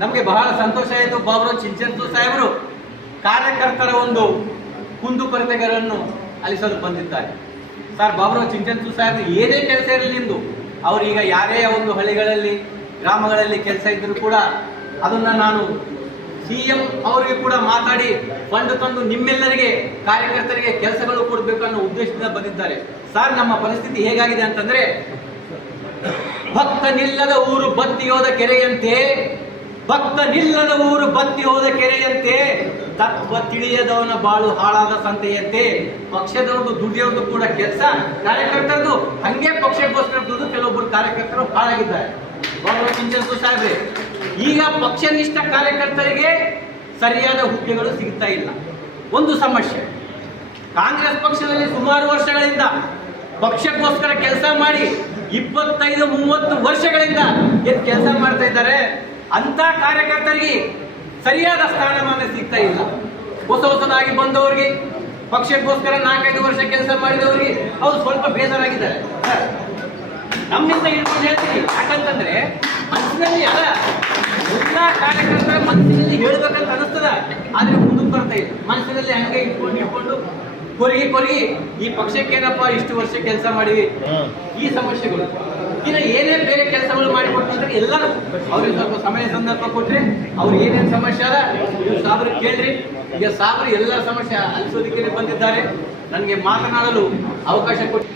ನಮಗೆ ಬಹಳ ಸಂತೋಷ ಆಯಿತು ಬಾಬುರಾವ್ ಚಿಂಚಂತು ಸಾಹೇಬರು. ಕಾರ್ಯಕರ್ತರ ಒಂದು ಕುಂದುಕೊರತೆಗಳನ್ನು ಅಲಿಸಲು ಬಂದಿದ್ದಾರೆ. ಸರ್, ಬಾಬುರಾವ್ ಚಿಂಚಂತು ಸಾಹೇಬರು ಏನೇ ಕೆಲಸ ಇರಲಿ ನಿಂದು ಅವರೀಗ ಯಾರೇ ಒಂದು ಹಳ್ಳಿಗಳಲ್ಲಿ, ಗ್ರಾಮಗಳಲ್ಲಿ ಕೆಲಸ ಇದ್ದರೂ ಕೂಡ ಅದನ್ನು ನಾನು ಸಿ ಎಂ ಅವರಿಗೆ ಕೂಡ ಮಾತಾಡಿ ಫಂಡ್ ತಂದು ನಿಮ್ಮೆಲ್ಲರಿಗೆ ಕಾರ್ಯಕರ್ತರಿಗೆ ಕೆಲಸಗಳು ಕೊಡಬೇಕು ಅನ್ನೋ ಉದ್ದೇಶದಿಂದ ಬಂದಿದ್ದಾರೆ. ಸರ್, ನಮ್ಮ ಪರಿಸ್ಥಿತಿ ಹೇಗಾಗಿದೆ ಅಂತಂದ್ರೆ ಭಕ್ತ ನಿಲ್ಲದ ಊರು ಬತ್ತಿ ಹೋದ ಕೆರೆಯಂತೆ ಭಕ್ತ ನಿಲ್ಲದ ಊರು ಬತ್ತಿ ಹೋದ ಕೆರೆಯಂತೆ, ತತ್ವ ತಿಳಿಯದವನ ಬಾಳು ಹಾಳಾದ ಸಂತೆಯಂತೆ ಪಕ್ಷದವರು ದುಡಿಯೋದು ಕೂಡ ಕೆಲಸ. ಕಾರ್ಯಕರ್ತರದು ಹಂಗೆ ಪಕ್ಷಕ್ಕೋಸ್ಕರ ದುಡಿದು ಕೆಲವೊಬ್ಬರು ಕಾರ್ಯಕರ್ತರು ಹಾಳಾಗಿದ್ದಾರೆ. ಸಾಹೇಬ್ರೆ, ಈಗ ಪಕ್ಷನಿಷ್ಠ ಕಾರ್ಯಕರ್ತರಿಗೆ ಸರಿಯಾದ ಹುದ್ದೆಗಳು ಸಿಗ್ತಾ ಇಲ್ಲ. ಒಂದು ಸಮಸ್ಯೆ, ಕಾಂಗ್ರೆಸ್ ಪಕ್ಷದಲ್ಲಿ ಸುಮಾರು ವರ್ಷಗಳಿಂದ ಪಕ್ಷಕ್ಕೋಸ್ಕರ ಕೆಲಸ ಮಾಡಿ ಇಪ್ಪತ್ತೈದು, ಮೂವತ್ತು ವರ್ಷಗಳಿಂದ ಕೆಲಸ ಮಾಡ್ತಾ ಇದ್ದಾರೆ? ಅಂತ ಕಾರ್ಯಕರ್ತರಿಗೆ ಸರಿಯಾದ ಸ್ಥಾನಮಾನ ಸಿಗ್ತಾ ಇಲ್ಲ. ಹೊಸ ಹೊಸದಾಗಿ ಬಂದವರಿಗೆ ಪಕ್ಷಕ್ಕೋಸ್ಕರ ನಾಲ್ಕೈದು ವರ್ಷ ಕೆಲಸ ಮಾಡಿದವರಿಗೆ ಅವರು ಸ್ವಲ್ಪ ಬೇಜಾರಾಗಿದ್ದಾರೆ ನಮ್ಮಿಂದ ಹಿಡ್ಕೊಂಡು ಹೇಳ್ತೀನಿ. ಯಾಕಂತಂದ್ರೆ ಮನಸ್ಸಿನಲ್ಲಿ ಅಲ್ಲ ಎಲ್ಲ ಕಾರ್ಯಕರ್ತರ ಮನಸ್ಸಿನಲ್ಲಿ ಹೇಳ್ಬೇಕಂತ ಅನಿಸ್ತದ ಆದ್ರೆ ಮುಂದಕ್ಕೆ ಬರ್ತಾ ಇಲ್ಲ. ಮನಸ್ಸಿನಲ್ಲಿ ಹಂಗೆ ಇಟ್ಕೊಂಡು ಇಟ್ಕೊಂಡು ಕೊರಗಿ ಕೊರಗಿ ಈ ಪಕ್ಷಕ್ಕೆ ಏನಪ್ಪ ಇಷ್ಟು ವರ್ಷ ಕೆಲಸ ಮಾಡಿ ಈ ಸಮಸ್ಯೆಗಳು. ಇನ್ನು ಏನೇ ಬೇರೆ ಕೆಲಸಗಳು ಮಾಡಿಕೊಟ್ರೆ ಎಲ್ಲರೂ ಅವ್ರಿಗೆ ಸ್ವಲ್ಪ ಸಮಯ ಸಂದರ್ಭ ಕೊಟ್ರಿ. ಅವ್ರು ಏನೇನು ಸಮಸ್ಯೆ ಅದ ಸಾಬ್ರಿಗೆ ಕೇಳ್ರಿ. ಈಗ ಸಾಬ್ರು ಎಲ್ಲ ಸಮಸ್ಯೆ ಅಲಿಸೋದಕ್ಕೆ ಬಂದಿದ್ದಾರೆ. ನನಗೆ ಮಾತನಾಡಲು ಅವಕಾಶ ಕೊಟ್ಟು